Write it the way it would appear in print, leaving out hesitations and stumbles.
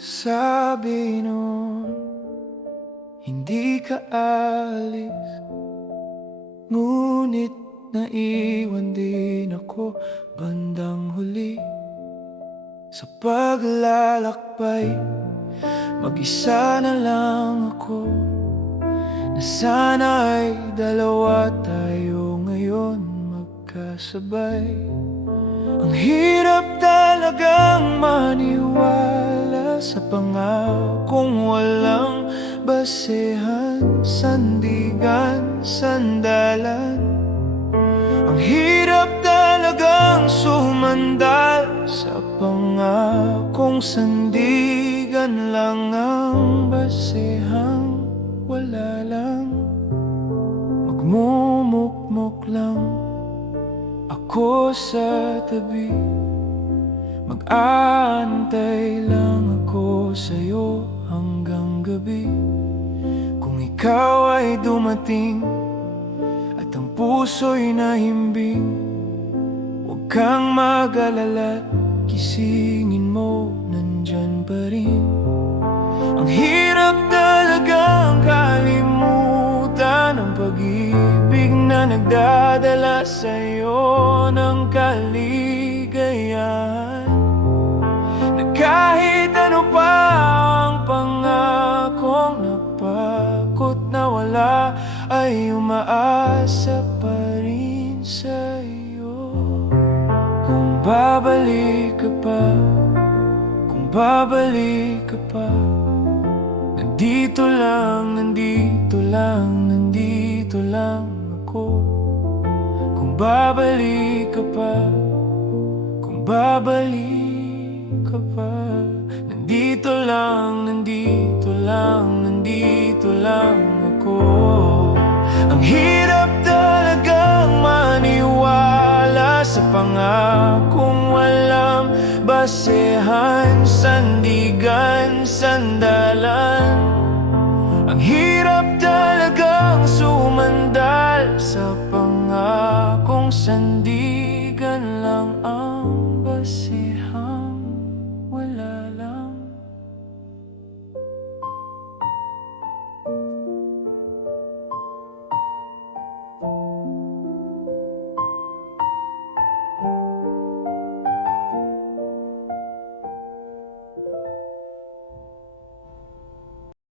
Sabi nun, hindi ka alis, ngunit naiwan din ako bandang huli. Sa paglalakbay, mag-isa na lang ako, na sana ay dalawa tayo ngayon magkasabay. Ang hirap talagang maniwala sa pangakong walang basehan, sandigan, sandalan. Ang hirap talagang sumandal sa pangakong sandigan lang ang basehang wala lang. Magmumukmok lang ako sa tabi, mag-aantay lang ako sa'yo hanggang gabi. Kung ikaw ay dumating at ang puso'y nahimbing, huwag kang mag-alala, gisingin mo, nandyan pa rin. Ang hirap talagang kalimutan ang pag-ibig na nagdadala sa'yo ng kaligayahan, na kahit ano pa ang pangakong napakot na wala, ay umaasa pa rin sa'yo. Kung babalik ka pa, kung babalik ka pa, nandito lang, nandito lang, nandito lang ako. Kung babalik ka pa, kung babalik ka pa, nandito lang, nandito lang, nandito lang ako. Ang hirap talagang maniwala sa pangakong walang basehan, sandigan, sandalan.